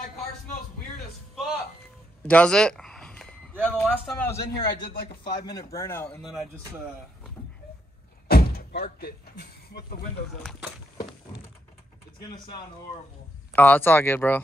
my car smells weird as fuck. Does it? Yeah, the last time I was in here, I did like a 5-minute burnout, and then I just parked it with the windows open. It's gonna sound horrible. Oh, it's all good, bro.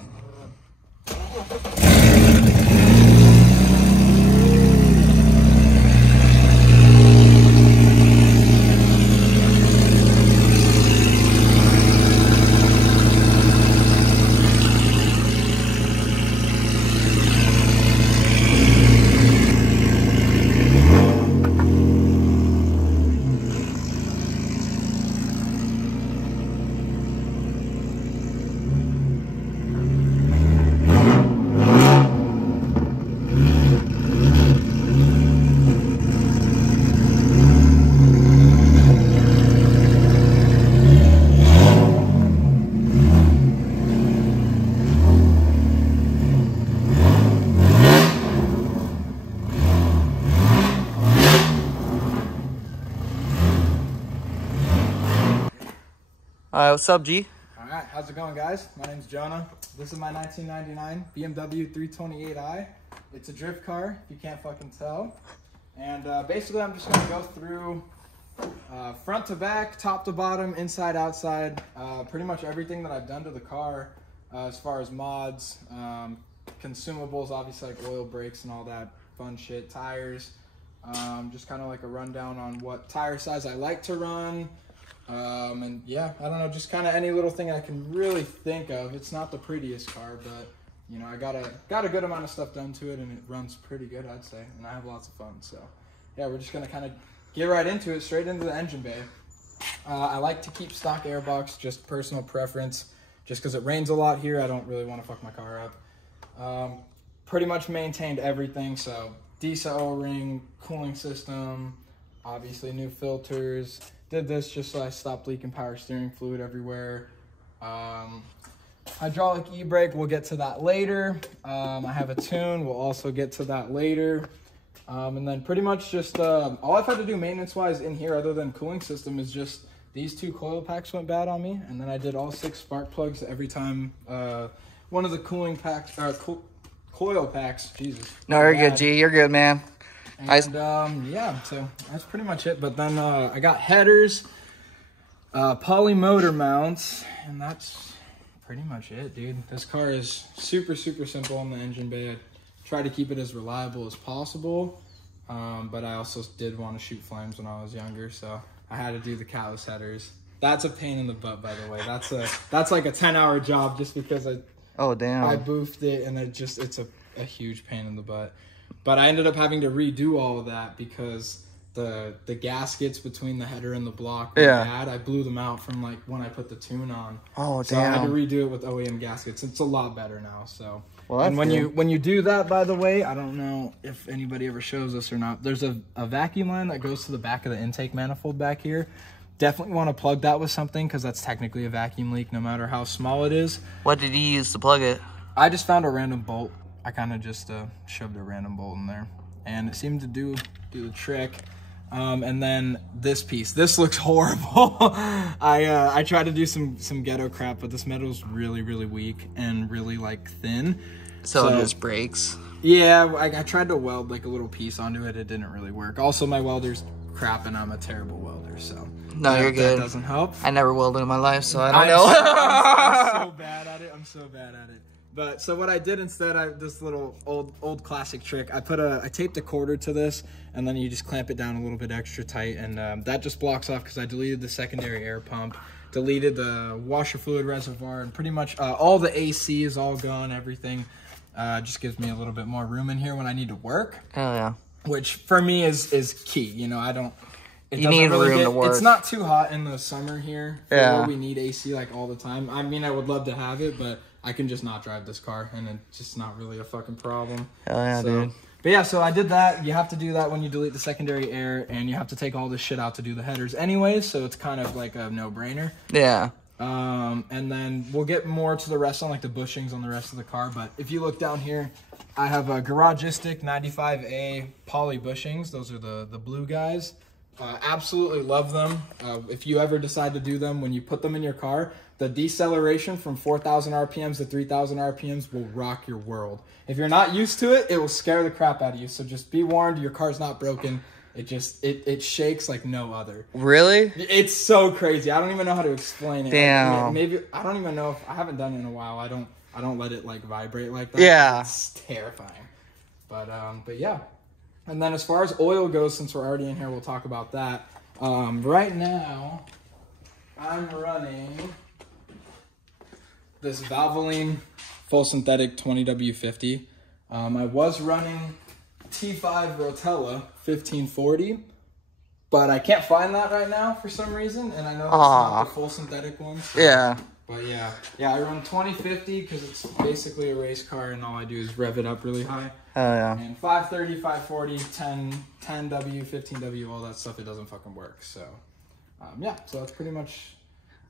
What's up, G? All right, how's it going, guys? My name's Jonah. This is my 1999 BMW 328i. It's a drift car, if you can't fucking tell. And basically, I'm just gonna go through front to back, top to bottom, inside, outside, pretty much everything that I've done to the car as far as mods, consumables, obviously like oil, brakes, and all that fun shit, tires. Just kind of like a rundown on what tire size I like to run. And yeah, I don't know, just kind of any little thing I can really think of. It's not the prettiest car, but you know, I got a good amount of stuff done to it, and it runs pretty good, I'd say, and I have lots of fun. So yeah, we're just gonna kind of get right into it, straight into the engine bay. I like to keep stock airbox, just personal preference, just because it rains a lot here. I don't really want to fuck my car up. Pretty much maintained everything, so DISA O-ring, cooling system, obviously new filters. Did this just so I stopped leaking power steering fluid everywhere. Hydraulic e-brake, we'll get to that later. I have a tune, we'll also get to that later. And then pretty much just all I've had to do maintenance-wise in here other than cooling system is just these 2 coil packs went bad on me. And then I did all 6 spark plugs every time one of the cooling packs, coil packs, Jesus. No, you're good, G. You're good, man. And yeah, so that's pretty much it. But then I got headers, poly motor mounts, and that's pretty much it, dude. This car is super simple on the engine bay. I try to keep it as reliable as possible, but I also did want to shoot flames when I was younger, so I had to do the catless headers. That's a pain in the butt, by the way. That's like a 10-hour job just because I boofed it, and it's a huge pain in the butt. But I ended up having to redo all of that because the gaskets between the header and the block were bad. I blew them out from like when I put the tune on. Oh, so damn. I had to redo it with OEM gaskets. It's a lot better now. So well, and when you do that, by the way, I don't know if anybody ever shows us or not. There's a vacuum line that goes to the back of the intake manifold back here. Definitely want to plug that with something because that's technically a vacuum leak no matter how small it is. What did you use to plug it? I just found a random bolt. I kind of just shoved a random bolt in there, and it seemed to do the trick. And then this piece, this looks horrible. I tried to do some ghetto crap, but this metal's really weak and really like thin. So it just breaks. Yeah, I tried to weld like a little piece onto it. It didn't really work. Also, my welder's crap, and I'm a terrible welder, so no, you're good. That doesn't help. I never welded in my life, so I don't know. I'm so bad at it. I'm so bad at it. But so what I did instead, this little old classic trick, I taped a quarter to this, and then you just clamp it down a little bit extra tight, and that just blocks off because I deleted the secondary air pump, deleted the washer fluid reservoir, and pretty much all the AC is all gone. Everything just gives me a little bit more room in here when I need to work. Hell yeah. Which for me is key. You know, I don't. You need room to work. It's not too hot in the summer here. Yeah. Where we need AC like all the time. I mean, I would love to have it, but I can just not drive this car, and it's just not really a fucking problem. Hell yeah, dude. But yeah, so I did that. You have to do that when you delete the secondary air, and you have to take all this shit out to do the headers anyways, so it's kind of like a no-brainer. Yeah. And then we'll get more to the rest on like the bushings on the rest of the car, but if you look down here, I have a Garagistic 95A poly bushings. Those are the blue guys. Absolutely love them. If you ever decide to do them, when you put them in your car, the deceleration from 4,000 RPMs to 3,000 RPMs will rock your world. If you're not used to it, it will scare the crap out of you. So just be warned, your car's not broken. It shakes like no other. Really? It's so crazy. I don't even know how to explain it. Damn. Maybe I don't even know if I haven't done it in a while. I don't let it like vibrate like that. Yeah. It's terrifying. But yeah. And then as far as oil goes, since we're already in here, we'll talk about that. Right now, I'm running this Valvoline full synthetic 20W50. I was running T5 Rotella 1540, but I can't find that right now for some reason, and I know it's not the full synthetic one. So, yeah. But yeah, I run 2050 because it's basically a race car, and all I do is rev it up really high. Oh yeah. And 530, 540, 10W, 15W, all that stuff, it doesn't fucking work. So, yeah, so that's pretty much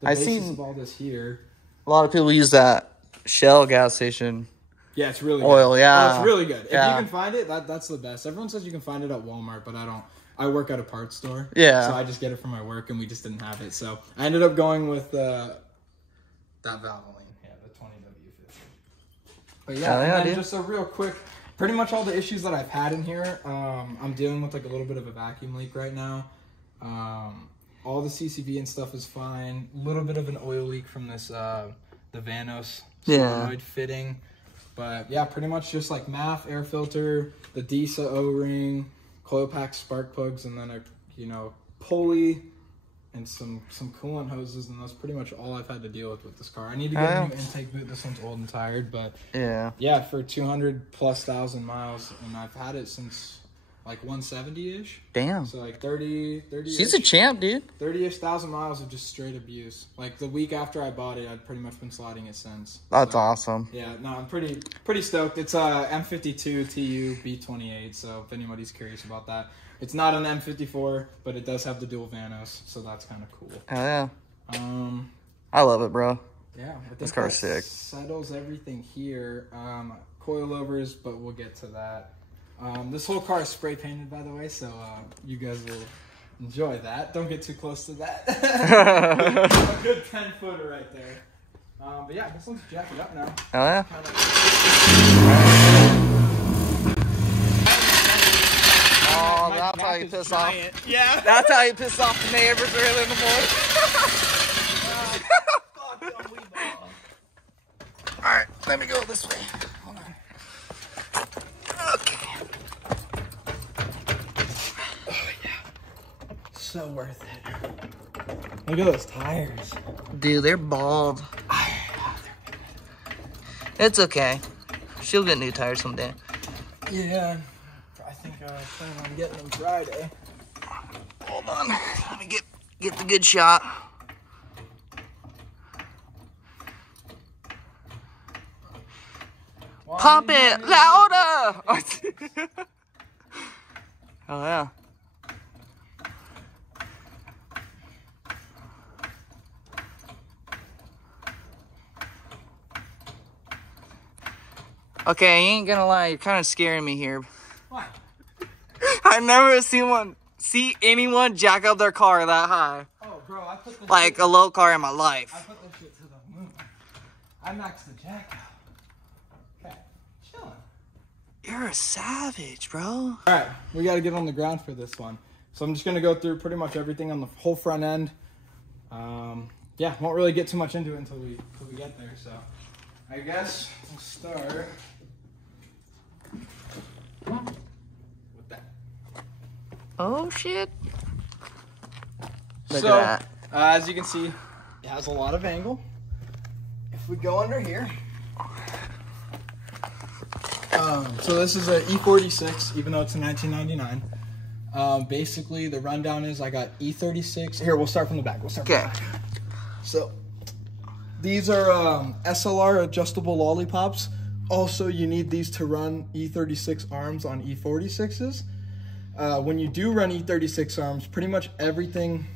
the basis of all this here. A lot of people use that Shell gas station. Yeah, it's really oil, good. yeah. Oh, it's really good. If yeah. you can find it, that's the best. Everyone says you can find it at Walmart, but I don't. I work at a parts store. Yeah. So I just get it from my work, and we just didn't have it. So I ended up going with that Valvoline. Yeah, the 20W50. But yeah, and then just a real quick, pretty much all the issues that I've had in here, I'm dealing with like a little bit of a vacuum leak right now. All the CCV and stuff is fine. A little bit of an oil leak from this, the Vanos solenoid fitting. But yeah, pretty much just like MAF, air filter, the DISA O-ring, coil pack spark plugs, and then a pulley and some coolant hoses, and that's pretty much all I've had to deal with this car. I need to get a new intake boot. This one's old and tired, but yeah, for 200,000+ miles, and I've had it since like 170-ish. Damn. So like 30. She's a champ, dude. 30-ish thousand miles of just straight abuse. Like the week after I bought it, I'd pretty much been sliding it since. That's awesome. Yeah, no, I'm pretty stoked. It's a M52 TU B28. So if anybody's curious about that, it's not an M54, but it does have the dual Vanos, so that's kind of cool. Oh yeah. I love it, bro. Yeah, I think this car's sick. Settles everything here. Coilovers, but we'll get to that. This whole car is spray painted, by the way, so you guys will enjoy that. Don't get too close to that. A good 10-footer right there. But yeah, this one's jacked up now. Oh yeah. Oh, that's how you piss off. Yeah. That's how you piss off the neighbors early in the morning. All right, let me go this way. Hold on. Okay. Oh yeah. So worth it. Look at those tires. Dude, they're bald. It's okay. She'll get new tires someday. Yeah. I think I plan on getting them Friday. Hold on. Let me get the good shot. Pump it louder! Oh yeah. Okay, I ain't gonna lie, you're kind of scaring me here. Why? I've never see anyone jack up their car that high. Oh, bro, I put this like a low car in my life. I put this shit to the moon. I maxed the jack out. Okay, chilling. You're a savage, bro. All right, we got to get on the ground for this one. So I'm just going to go through pretty much everything on the whole front end. Yeah, won't really get too much into it until we get there. So I guess we'll start with that. Oh, shit. Look So, at that. As you can see, it has a lot of angle. If we go under here. So this is a E46, even though it's a 1999. Basically, the rundown is I got E36. Here, we'll start from the back. Okay. So these are SLR adjustable lollipops. Also, you need these to run E36 arms on E46s. When you do run E36 arms, pretty much everything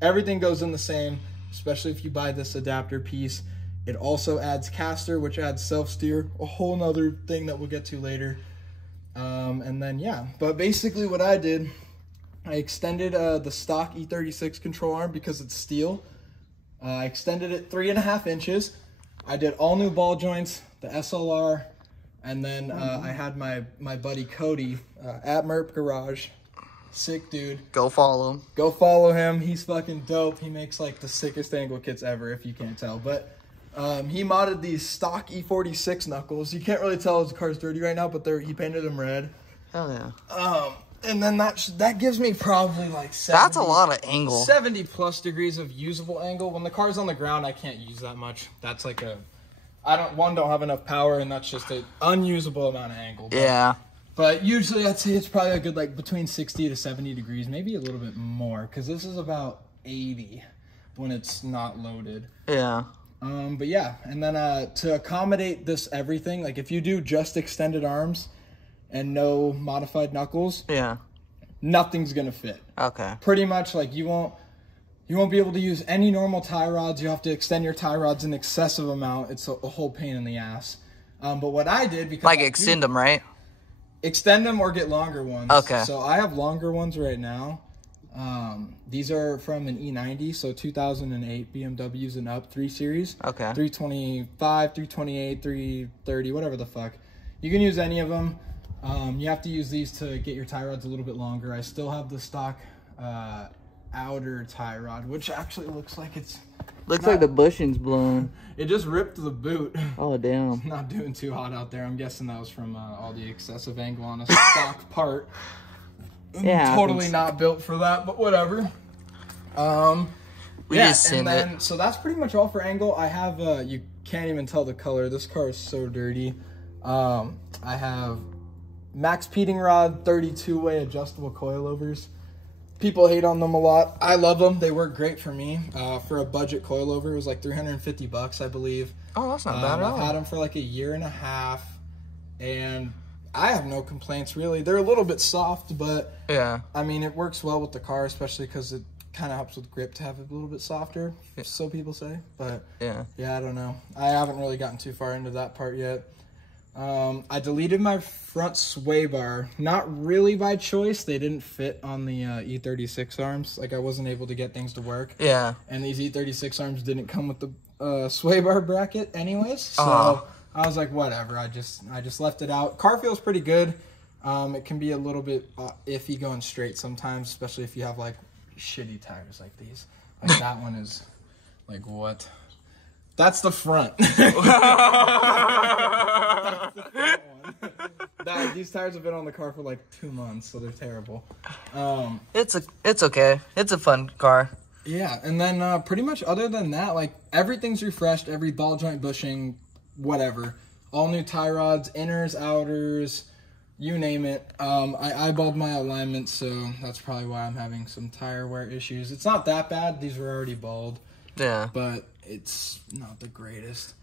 goes in the same, especially if you buy this adapter piece. It also adds caster, which adds self-steer, a whole nother thing that we'll get to later. And then, yeah. But basically what I did I extended the stock E46 control arm because it's steel. I extended it 3.5 inches. I did all new ball joints, the SLR, and then I had my buddy Cody at Merp Garage. Sick dude. Go follow him. Go follow him. He's fucking dope. He makes like the sickest angle kits ever, if you can't tell. But he modded these stock E46 knuckles. You can't really tell his car's dirty right now, but he painted them red. Hell yeah. And then that gives me probably like 70, that's a lot of angle. 70 plus degrees of usable angle. When the car's on the ground, I can't use that much. That's like don't have enough power, and that's just an unusable amount of angle. Yeah. But usually I'd say it's probably a good like between 60 to 70 degrees, maybe a little bit more, because this is about 80 when it's not loaded. Yeah. But yeah, and then to accommodate this everything, like if you do just extended arms and no modified knuckles, yeah, nothing's gonna fit. Okay. Pretty much like you won't be able to use any normal tie rods. You have to extend your tie rods an excessive amount. It's a whole pain in the ass. But what I did, because like extend them, right? Extend them or get longer ones. Okay. So I have longer ones right now. These are from an E90, so 2008 BMWs and up, 3 Series. Okay. 325, 328, 330, whatever the fuck. You can use any of them. You have to use these to get your tie rods a little bit longer. I still have the stock outer tie rod, which actually looks like it's... Looks like the bushing's blown. It just ripped the boot. Oh, damn. It's not doing too hot out there. I'm guessing that was from all the excessive angle on a stock part. Yeah. Totally not built for that, but whatever. We just send it. So that's pretty much all for angle. I have, you can't even tell the color. This car is so dirty. I have Max Peating Rod 32-way adjustable coilovers. People hate on them a lot. I love them. They work great for me. For a budget coilover, it was like 350 bucks, I believe. Oh, that's not bad at all. I've had them for like 1.5 years, and I have no complaints, really. They're a little bit soft, but yeah, I mean, it works well with the car, especially because it kind of helps with grip to have it a little bit softer, so people say. But yeah, I don't know. I haven't really gotten too far into that part yet. I deleted my front sway bar, not really by choice. They didn't fit on the E36 arms. Like, I wasn't able to get things to work. Yeah. And these E36 arms didn't come with the sway bar bracket anyways. So I was like, whatever. I just left it out. Car feels pretty good. It can be a little bit iffy going straight sometimes, especially if you have like shitty tires like these. Like that one is like, what? That's the front. That's the front one. These tires have been on the car for like 2 months, so they're terrible. It's okay. It's a fun car. Yeah, and then pretty much other than that, like everything's refreshed. Every ball joint bushing, whatever. All new tie rods, inners, outers, you name it. I eyeballed my alignment, so that's probably why I'm having some tire wear issues. It's not that bad. These were already bald. Yeah. But it's not the greatest.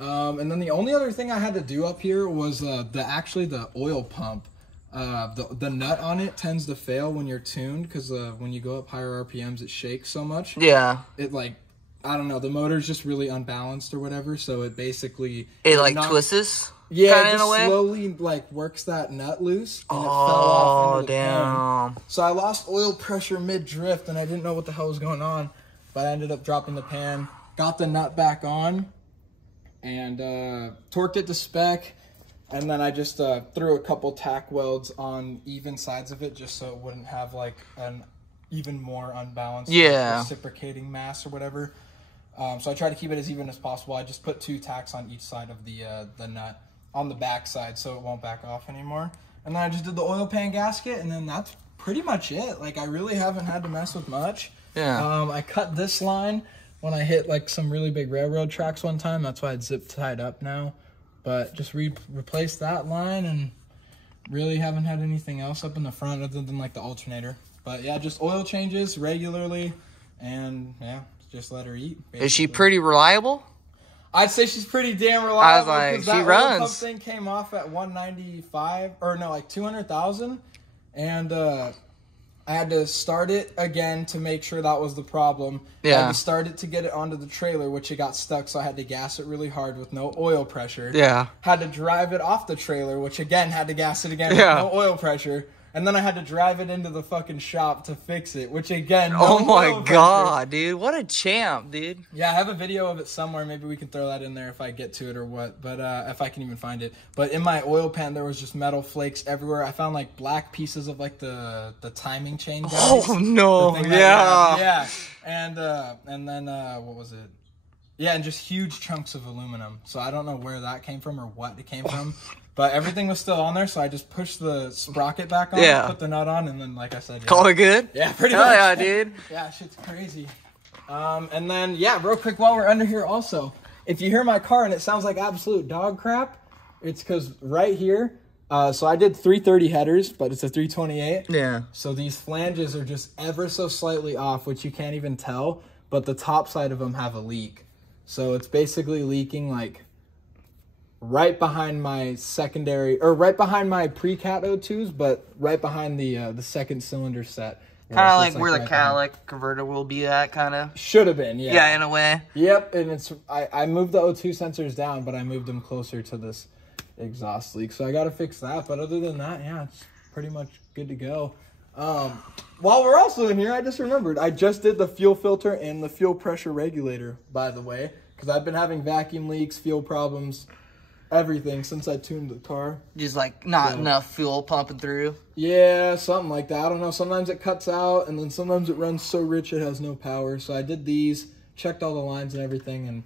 And then the only other thing I had to do up here was the oil pump. The nut on it tends to fail when you're tuned, because when you go up higher RPMs, it shakes so much. Yeah. It like, I don't know, the motor's just really unbalanced or whatever, so it basically... It like twists? Yeah, it just slowly like works that nut loose, and it fell off into the pan. So I lost oil pressure mid-drift, and I didn't know what the hell was going on, but I ended up dropping the pan, got the nut back on, and torqued it to spec, and then I just threw a couple tack welds on even sides of it, just so it wouldn't have like an even more unbalanced reciprocating mass or whatever. So I try to keep it as even as possible. I just put 2 tacks on each side of the nut on the back side, so it won't back off anymore. And then I just did the oil pan gasket, and then that's pretty much it. Like, I really haven't had to mess with much. Yeah. I cut this line when I hit like some really big railroad tracks one time. That's why it's zip tied up now. But just replaced that line, and really haven't had anything else up in the front other than like the alternator. But yeah, just oil changes regularly, and yeah, just let her eat. Basically. Is she pretty reliable? I'd say she's pretty damn reliable. I was like, she runs. Oil pump thing came off at 195, or no, like 200,000, and I had to start it again to make sure that was the problem. Yeah. I had to start it to get it onto the trailer, which it got stuck, so I had to gas it really hard with no oil pressure. Yeah. Had to drive it off the trailer, which again had to gas it again with no oil pressure. And then I had to drive it into the fucking shop to fix it, which again, oh my god, dude. What a champ, dude. Yeah, I have a video of it somewhere. Maybe we can throw that in there if I get to it or what. But if I can even find it. But in my oil pan, there was just metal flakes everywhere. I found like black pieces of like the timing chain guys. Oh no, yeah. Yeah. And then what was it? Yeah, and just huge chunks of aluminum. So I don't know where that came from or what it came from. But everything was still on there, so I just pushed the sprocket back on, put the nut on, and then, like I said... Call it good? Yeah, pretty much. Hell yeah, dude. Yeah, shit's crazy. And then, yeah, real quick while we're under here also, if you hear my car and it sounds like absolute dog crap, it's because right here, so I did 330 headers, but it's a 328. Yeah. So these flanges are just ever so slightly off, which you can't even tell, but the top side of them have a leak. So it's basically leaking, like... right behind my secondary, or right behind my pre-cat O2s, but right behind the second cylinder set. Kind of like where the catalytic converter will be at, kind of. Should have been, yeah. Yeah, in a way. Yep, and it's I moved the O2 sensors down, but I moved them closer to this exhaust leak, so I got to fix that. But other than that, yeah, it's pretty much good to go. While we're also in here, I just remembered, I just did the fuel filter and the fuel pressure regulator, by the way, because I've been having vacuum leaks, fuel problems, everything since I tuned the car. Just like not enough fuel pumping through. Yeah, something like that. I don't know. Sometimes it cuts out, and then sometimes it runs so rich it has no power. So I did these, checked all the lines and everything, and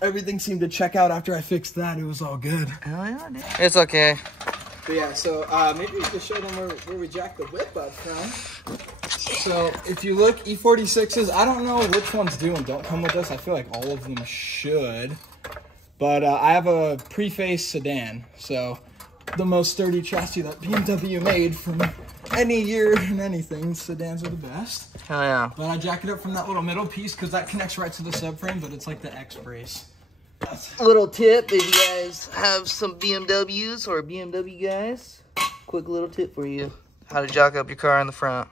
everything seemed to check out after I fixed that. It was all good. Hell yeah, dude. It's okay. But yeah, so maybe we could show them where we jacked the whip up from. So if you look, E46s, I don't know which ones do and don't come with this. I feel like all of them should. But I have a pre-face sedan, so the most sturdy chassis that BMW made from any year and anything. Sedans are the best. Hell yeah. But I jack it up from that little middle piece because that connects right to the subframe, but it's like the X-brace. Little tip, if you guys have some BMWs or BMW guys, quick little tip for you. How to jack up your car in the front.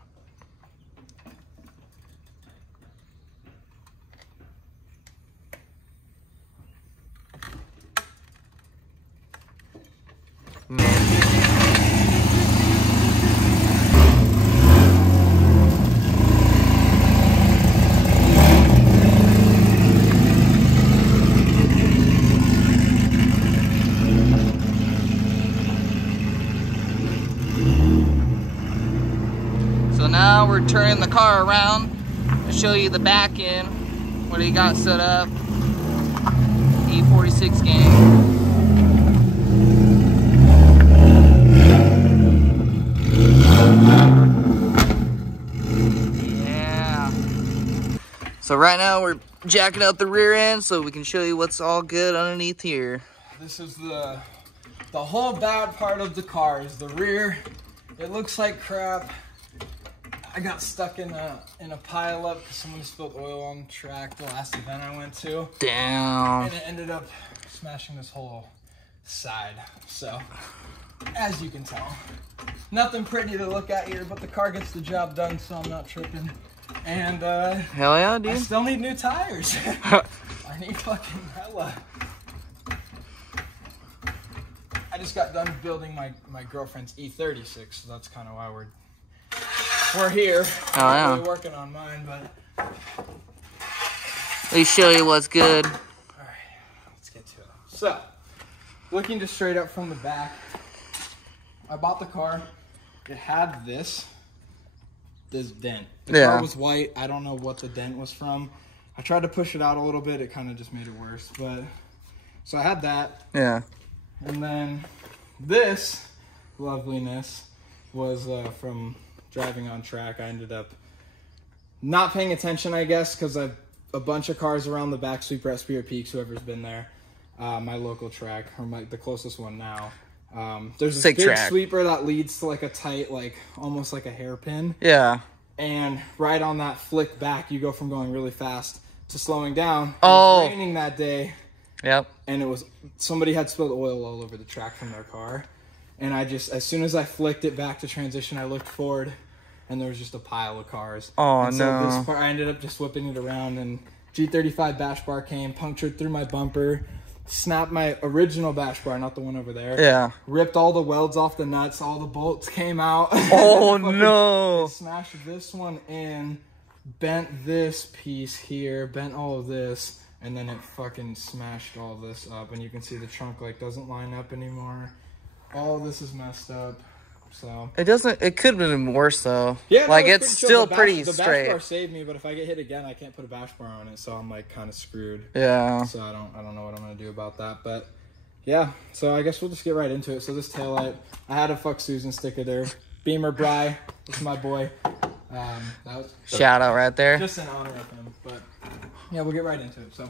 So now we're turning the car around to show you the back end, what he got set up. E46 gang. Yeah. So right now we're jacking up the rear end so we can show you what's all good underneath here. This is the whole bad part of the car is the rear. It looks like crap. I got stuck in a pile up because someone spilled oil on the track the last event I went to. Damn. And it ended up smashing this whole side. So, as you can tell, nothing pretty to look at here, but the car gets the job done, so I'm not tripping. And hell yeah, dude. I still need new tires. I need fucking hella. I just got done building my girlfriend's E46, so that's kind of why we're here. Oh, yeah. I'm really working on mine, but let me show you what's good. All right, let's get to it. So, looking just straight up from the back, I bought the car. It had this dent. The car was white. I don't know what the dent was from. I tried to push it out a little bit. It kind of just made it worse. But so I had that. Yeah. And then this loveliness was from driving on track. I ended up not paying attention, I guess, because I've a bunch of cars around the back, Super SP or Peaks, whoever's been there. My local track, or the closest one now. There's this big sweeper that leads to like a tight, like almost like a hairpin. Yeah. And right on that flick back, you go from going really fast to slowing down. Oh. It was raining that day. Yep. And it was, somebody had spilled oil all over the track from their car. And I just, as soon as I flicked it back to transition, I looked forward and there was just a pile of cars. Oh, and so no. This part, I ended up just whipping it around, and G35 bash bar came, punctured through my bumper, snapped my original bash bar, not the one over there. Yeah. Ripped all the welds off the nuts, all the bolts came out. Oh no. Smashed this one in, bent this piece here, bent all of this, and then it fucking smashed all this up. And you can see the trunk like doesn't line up anymore. All of this is messed up. So it doesn't. It could have been worse though. Yeah, like it's still pretty the straight. bash bar saved me, but if I get hit again, I can't put a bash bar on it, so I'm like kind of screwed. Yeah. So I don't know what I'm gonna do about that, but yeah. So I guess we'll just get right into it. So this taillight, I had a Fuck Susan sticker there. Beamer Bry, this is my boy. That was Shout out right there. just in honor of him, but yeah, we'll get right into it. So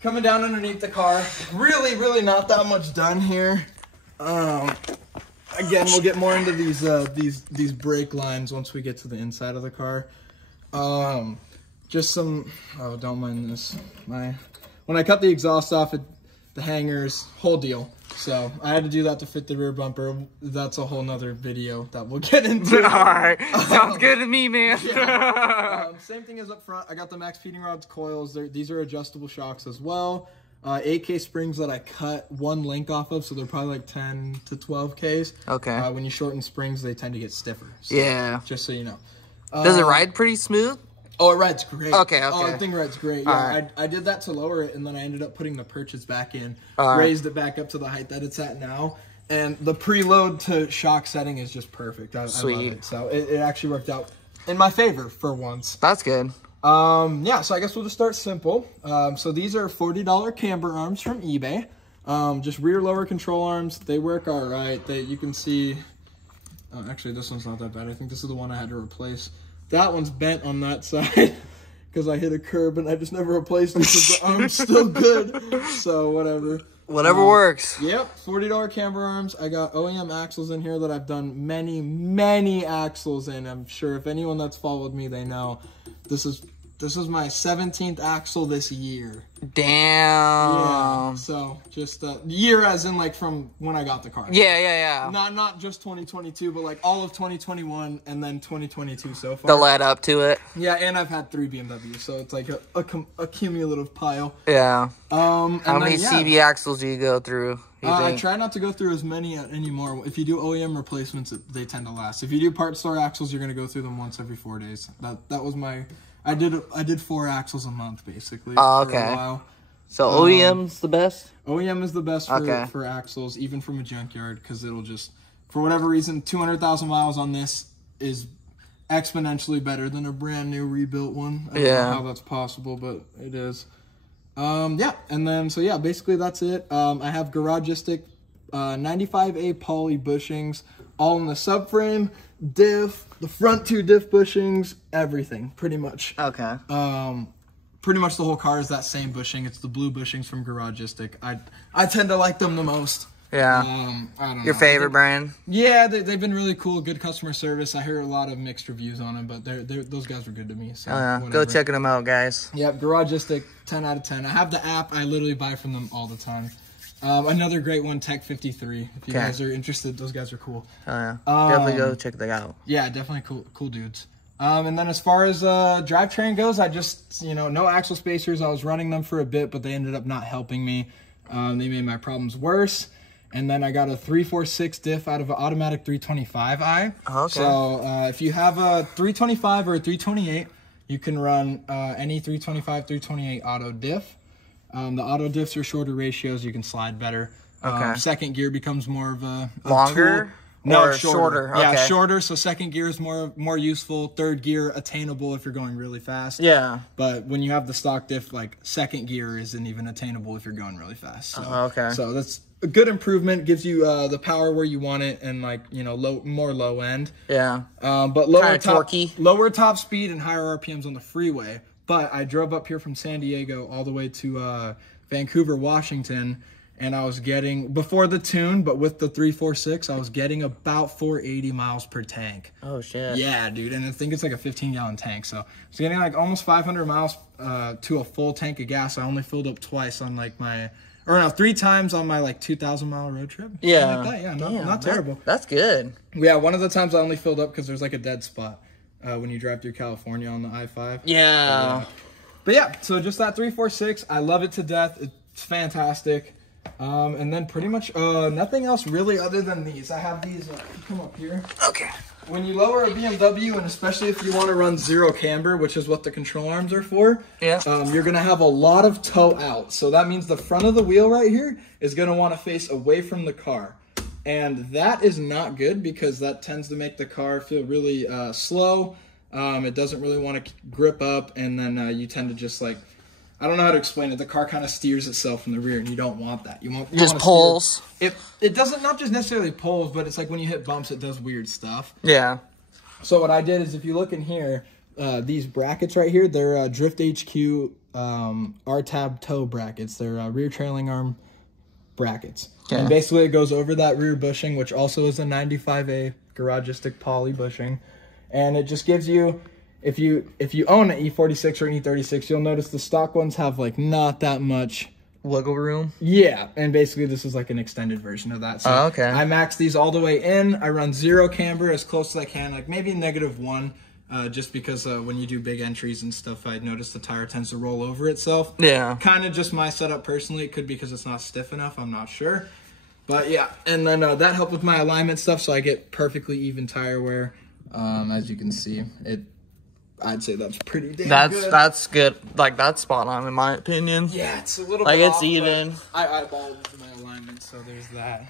coming down underneath the car, really not that much done here. Again, we'll get more into these brake lines once we get to the inside of the car. Just some, oh, don't mind this. When I cut the exhaust off, the hangers, whole deal. So I had to do that to fit the rear bumper. That's a whole nother video that we'll get into. All right, sounds good to me, man. Yeah. Same thing as up front. I got the max feeding rods, coils. These are adjustable shocks as well. 8K springs that I cut one link off of, so they're probably like 10 to 12Ks. Okay. When you shorten springs, they tend to get stiffer. So, yeah. Just so you know. Does it ride pretty smooth? Oh, it rides great. Okay. Oh, the thing rides great. Yeah, right. I did that to lower it, and then I ended up putting the perches back in, right. Raised it back up to the height that it's at now, and the preload to shock setting is just perfect. I love it. So it actually worked out in my favor for once. That's good. Yeah, so I guess we'll just start simple. So these are $40 camber arms from eBay. Just rear lower control arms. They work all right. You can see, actually this one's not that bad. I think this is the one I had to replace. That one's bent on that side because I hit a curb and I just never replaced it because the arm's still good. So whatever. Whatever works. Yep, $40 camber arms. I got OEM axles in here that I've done many axles in. I'm sure if anyone that's followed me, they know this is my 17th axle this year. Damn. Yeah. So just year as in like from when I got the car. Yeah. Not just 2022, but like all of 2021 and then 2022 so far. The lead up to it. Yeah, and I've had 3 BMWs, so it's like a cumulative pile. Yeah. How many CB axles do you go through? I try not to go through as many anymore. If you do OEM replacements, they tend to last. If you do part store axles, you're gonna go through them once every 4 days. That was my. I did 4 axles a month basically. Oh, okay. For a while. So OEM's the best? OEM is the best for axles, even from a junkyard, because it'll just, for whatever reason, 200,000 miles on this is exponentially better than a brand new rebuilt one. I don't know how that's possible, but it is. Yeah, and then, so yeah, basically that's it. I have Garagistic 95A poly bushings, all in the subframe, diff, the front 2 diff bushings, everything, pretty much. Okay. Pretty much the whole car is that same bushing. It's the blue bushings from Garagistic. I tend to like them the most. Yeah. I don't know. Your favorite brand? Yeah, they've been really cool. Good customer service. I hear a lot of mixed reviews on them, but those guys were good to me. So go checking them out, guys. Yep, Garagistic, 10 out of 10. I have the app. I literally buy from them all the time. Another great one, Tech 53. If you guys are interested, those guys are cool. Definitely go check that out. Yeah, definitely cool dudes. And then as far as drivetrain goes, I just, no axle spacers. I was running them for a bit, but they ended up not helping me. They made my problems worse. And then I got a 346 diff out of an automatic 325i. Okay. So if you have a 325 or a 328, you can run any 325, 328 auto diff. The auto diffs are shorter ratios. You can slide better. Okay. Second gear becomes more of a longer? Tool. No, or shorter. Okay. Yeah, shorter. So second gear is more useful. Third gear attainable if you're going really fast. Yeah. But when you have the stock diff, like second gear isn't even attainable if you're going really fast. So, okay. So that's a good improvement. Gives you the power where you want it, and like more low end. Yeah. But lower top speed and higher RPMs on the freeway. But I drove up here from San Diego all the way to Vancouver, Washington. And I was getting, before the tune, but with the 346, I was getting about 480 miles per tank. Oh, shit. Yeah, dude. And I think it's like a 15-gallon tank. So I was getting like almost 500 miles to a full tank of gas. I only filled up twice on like my, or no, 3 times on my like 2,000-mile road trip. Yeah. Like that. Yeah, not terrible. That's good. Yeah, one of the times I only filled up because there's like a dead spot when you drive through California on the I-5. Yeah. But yeah, so just that 346, I love it to death. It's fantastic. And then pretty much nothing else really other than these. I have these. Come up here. Okay. When you lower a BMW, and especially if you want to run zero camber, which is what the control arms are for, yeah, you're going to have a lot of toe out. So that means the front of the wheel right here is going to want to face away from the car. And that is not good because that tends to make the car feel really slow. It doesn't really want to grip up, and then you tend to just like, I don't know how to explain it. The car kind of steers itself in the rear, and you don't want that. You just pulls. It doesn't, not just necessarily pulls, but it's like when you hit bumps, it does weird stuff. Yeah. So what I did is, if you look in here, these brackets right here, they're Drift HQ R-tab toe brackets. They're rear trailing arm brackets. Okay. And basically it goes over that rear bushing, which also is a 95A garagistic poly bushing. And it just gives you, if you own an E46 or an E36, you'll notice the stock ones have like not that much wiggle room. Yeah, and basically this is like an extended version of that. So okay. I max these all the way in. I run zero camber as close as I can, like maybe -1, just because when you do big entries and stuff, I notice the tire tends to roll over itself. Yeah. Kind of just my setup personally. It could be because it's not stiff enough. I'm not sure. But yeah, and then that helped with my alignment stuff, so I get perfectly even tire wear. As you can see, I'd say that's pretty damn good. That's good. Like, that's spot on in my opinion. Yeah, it's a little like bit it's off, even. I eyeballed my alignment, so there's that.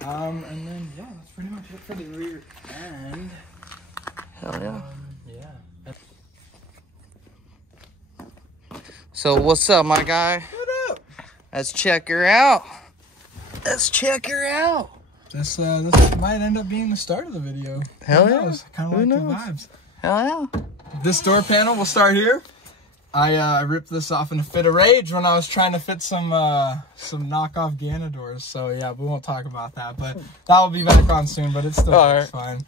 And then yeah, that's pretty much it for the rear end. Hell yeah. Yeah. So what's up, my guy? What up? Let's check her out. Let's check her out. This might end up being the start of the video. Hell yeah. Kind of like the vibes. Hell yeah. This door panel will start here. I ripped this off in a fit of rage when I was trying to fit some knockoff Gana doors. So yeah, we won't talk about that, but that will be back on soon. But it's still fine.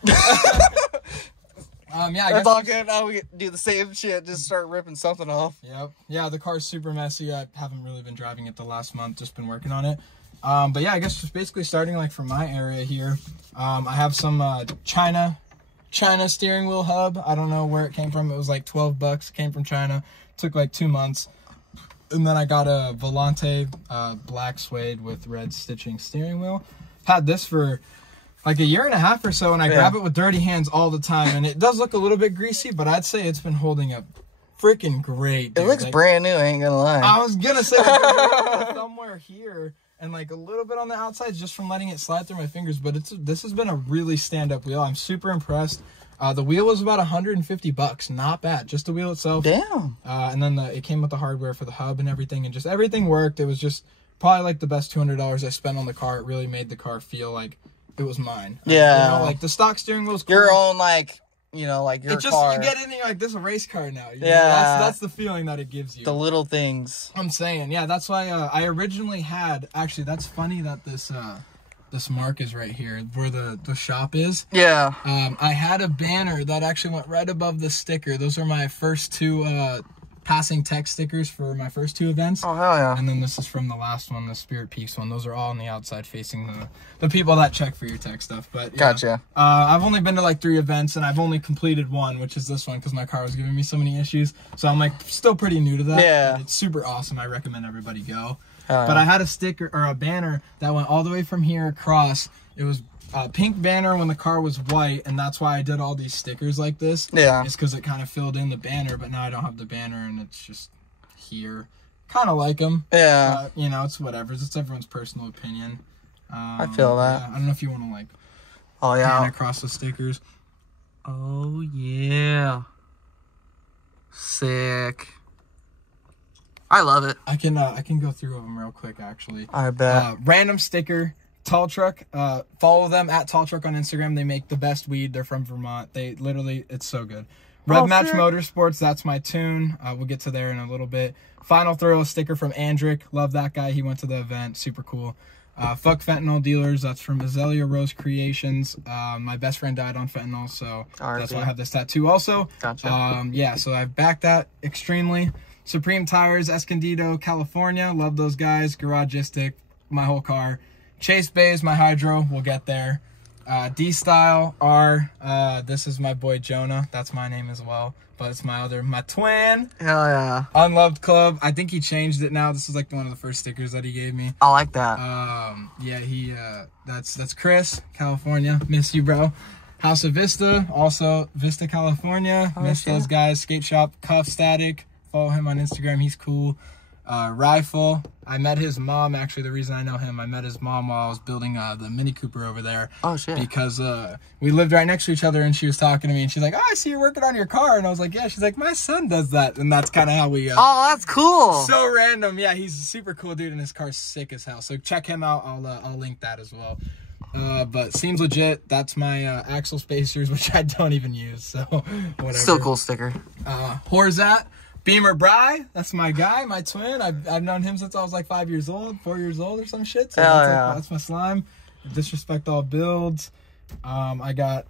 Yeah, I guess all good. Now we do the same shit. Just start ripping something off. Yep. Yeah, the car's super messy. I haven't really been driving it the last month. Just been working on it. But yeah, I guess just basically starting like from my area here. I have some China steering wheel hub. I don't know where it came from. It was like 12 bucks. Came from China. Took like 2 months. And then I got a Volante black suede with red stitching steering wheel. Had this for like 1.5 years or so, and I grab it with dirty hands all the time. And it does look a little bit greasy, but I'd say it's been holding up freaking great, dude. It looks like, brand new, I ain't gonna lie. I was gonna say like, somewhere here and like a little bit on the outside just from letting it slide through my fingers, but this has been a really stand-up wheel. I'm super impressed. The wheel was about 150 bucks, not bad, just the wheel itself. Damn. And then it came with the hardware for the hub and everything, and just everything worked. It was just probably like the best $200 I spent on the car. It really made the car feel like it was mine. Yeah. You know, like the stock steering wheel's cool. Your own, like, you know, like your car. You get in here like, this is a race car now. You know? That's the feeling that it gives you. The little things. I'm saying, yeah, that's why I originally had, actually, that's funny that this mark is right here where the shop is. Yeah. I had a banner that actually went right above the sticker. Those are my first 2 passing tech stickers for my first 2 events. Oh, hell yeah. And then this is from the last one, the Spirit Peaks one. Those are all on the outside facing the people that check for your tech stuff. But yeah, gotcha. I've only been to like 3 events, and I've only completed 1, which is this one, because my car was giving me so many issues. So I'm like still pretty new to that. Yeah. It's super awesome. I recommend everybody go. But I had a sticker or a banner that went all the way from here across. It was a pink banner when the car was white, and that's why I did all these stickers like this. Yeah. It's because it kind of filled in the banner, but now I don't have the banner, and it's just here. Kind of like them. Yeah. You know, it's whatever. It's everyone's personal opinion. I feel that. Yeah, I don't know if you want to like pan across the stickers. Oh, yeah. Sick. I love it. I can go through them real quick, actually. I bet. Random sticker. Tall Truck, follow them at Tall Truck on Instagram. They make the best weed. They're from Vermont. They literally, it's so good. Red Match Motorsports, that's my tune. We'll get to there in a little bit. Final Thrill, a sticker from Andrick. Love that guy. He went to the event. Super cool. Fuck Fentanyl Dealers, that's from Azalea Rose Creations. My best friend died on fentanyl, so that's why I have this tattoo also. Gotcha. Yeah, so I've backed that extremely. Supreme Tires, Escondido, California. Love those guys. Garagistic, my whole car. Chase Bays, my hydro, we'll get there. D-Style, R. This is my boy Jonah. That's my name as well. But it's my twin. Hell yeah. Unloved Club. I think he changed it now. This is like one of the first stickers that he gave me. I like that. Yeah, that's Chris, California. Miss you, bro. House of Vista, also Vista, California. Miss those guys. Skate Shop, Cuff Static. Follow him on Instagram. He's cool. Rifle. I met his mom. Actually, the reason I know him, I met his mom while I was building the Mini Cooper over there. Oh shit! Because we lived right next to each other, and she was talking to me, and she's like, "Oh, I see you're working on your car," and I was like, "Yeah." She's like, "My son does that," and that's kind of how we. Oh, that's cool. So random. Yeah, he's a super cool dude, and his car's sick as hell. So check him out. I'll link that as well. But seems legit. That's my axle spacers, which I don't even use. So whatever. Still cool sticker. Horzat. Beamer Bry, that's my guy, my twin. I've known him since I was like 4 years old or some shit. So that's my slime. Disrespect all builds. I got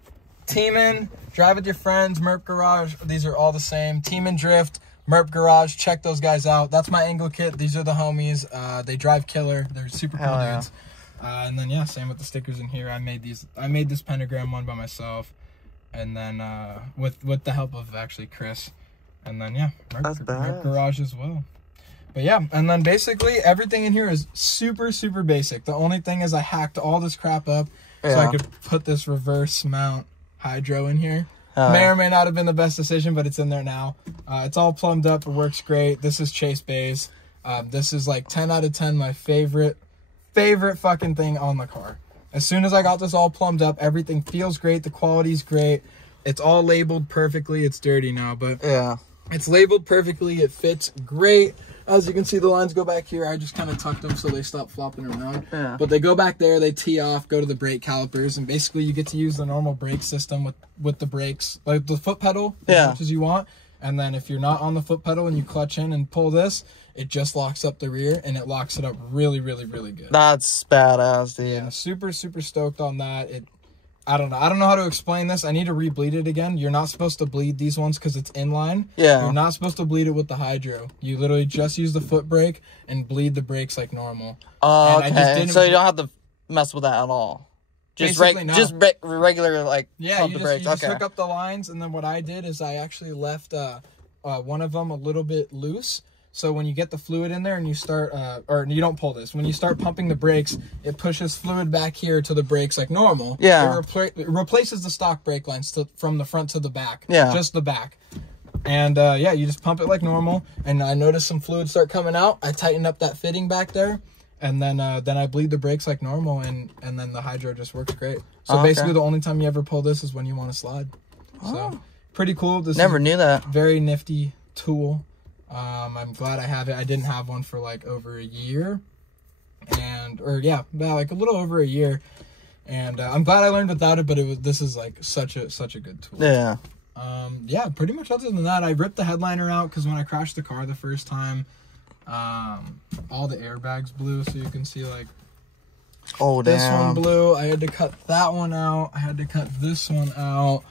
Teeman, Drive with Your Friends, Merp Garage. These are all the same. Teeman Drift, Merp Garage. Check those guys out. That's my angle kit. These are the homies. They drive killer. They're super cool dudes. And then yeah, same with the stickers in here. I made this pentagram one by myself, and then with the help of actually Chris. And then, yeah, Merp Garage as well. But yeah, and then basically everything in here is super, super basic. The only thing is I hacked all this crap up so I could put this reverse mount hydro in here. May or may not have been the best decision, but it's in there now. It's all plumbed up. It works great. This is Chase Bays. This is like 10 out of 10, my favorite fucking thing on the car. As soon as I got this all plumbed up, everything feels great. The quality's great. It's all labeled perfectly. It's dirty now, but yeah. It's labeled perfectly. It fits great. As you can see, the lines go back here. I just kind of tucked them so they stop flopping around. Yeah. But they go back there. They tee off, go to the brake calipers, and basically you get to use the normal brake system with the brakes, like the foot pedal, as much as you want. And then if you're not on the foot pedal and you clutch in and pull this, it just locks up the rear, and it locks it up really, really, really good. That's badass, dude. Yeah, super, super stoked on that. I don't know how to explain this. I need to re-bleed it again. You're not supposed to bleed these ones because it's inline. Yeah. You're not supposed to bleed it with the hydro. You literally just use the foot brake and bleed the brakes like normal. Oh, okay. So you don't have to mess with that at all. Just regular, like, pump the brakes. You just hook up the lines, and then what I did is I actually left one of them a little bit loose. So when you get the fluid in there and you start, or you don't pull this, when you start pumping the brakes, it pushes fluid back here to the brakes like normal. Yeah. It replaces the stock brake lines from the front to the back. Yeah. Just the back. And yeah, you just pump it like normal. And I noticed some fluid start coming out. I tightened up that fitting back there. And then I bleed the brakes like normal. And then the hydro just works great. So basically the only time you ever pull this is when you want to slide. So pretty cool. This Never knew that. Very nifty tool. I'm glad I have it. I didn't have one for like over a year, like a little over a year, and I'm glad I learned without it. But this is like such a good tool. Yeah. Yeah. Pretty much. Other than that, I ripped the headliner out because when I crashed the car the first time, all the airbags blew. So you can see like, this one blew. I had to cut that one out. I had to cut this one out.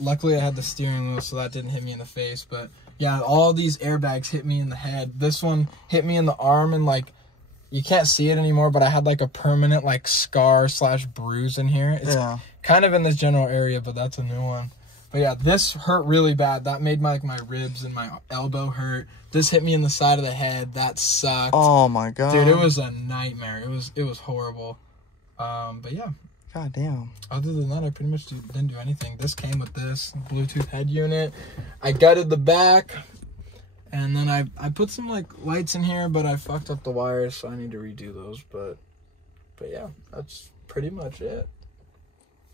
Luckily, I had the steering wheel, so that didn't hit me in the face. But, yeah, all these airbags hit me in the head. This one hit me in the arm, and, like, you can't see it anymore, but I had, like, a permanent, like, scar/bruise in here. It's kind of in this general area, but that's a new one. But, yeah, this hurt really bad. That made my ribs and my elbow hurt. This hit me in the side of the head. That sucked. Oh, my God. Dude, it was a nightmare. It was horrible. But, yeah. God damn. Other than that, I pretty much didn't do anything. This came with this Bluetooth head unit. I gutted the back. And then I put some, like, lights in here, but I fucked up the wires, so I need to redo those. But yeah, that's pretty much it.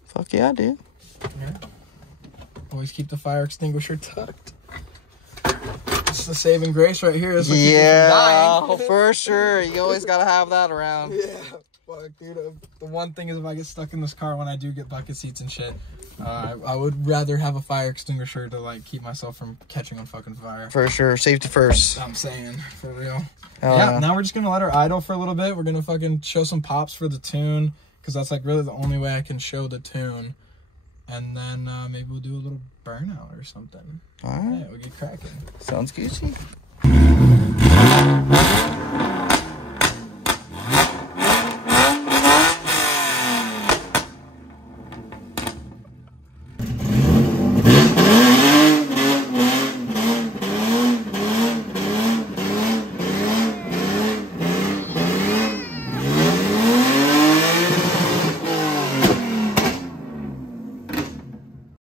Fuck yeah, dude. Yeah. Always keep the fire extinguisher tucked. It's the saving grace right here. Yeah, for sure. You always gotta have that around. Yeah. Fuck, dude. The one thing is if I get stuck in this car when I do get bucket seats and shit, I would rather have a fire extinguisher to, like, keep myself from catching on fucking fire. For sure. Safety first. I'm saying. For real. Yeah, now we're just going to let her idle for a little bit. We're going to fucking show some pops for the tune, because that's, like, really the only way I can show the tune. And then maybe we'll do a little burnout or something. All right. Yeah, we'll get cracking. Sounds Gucci.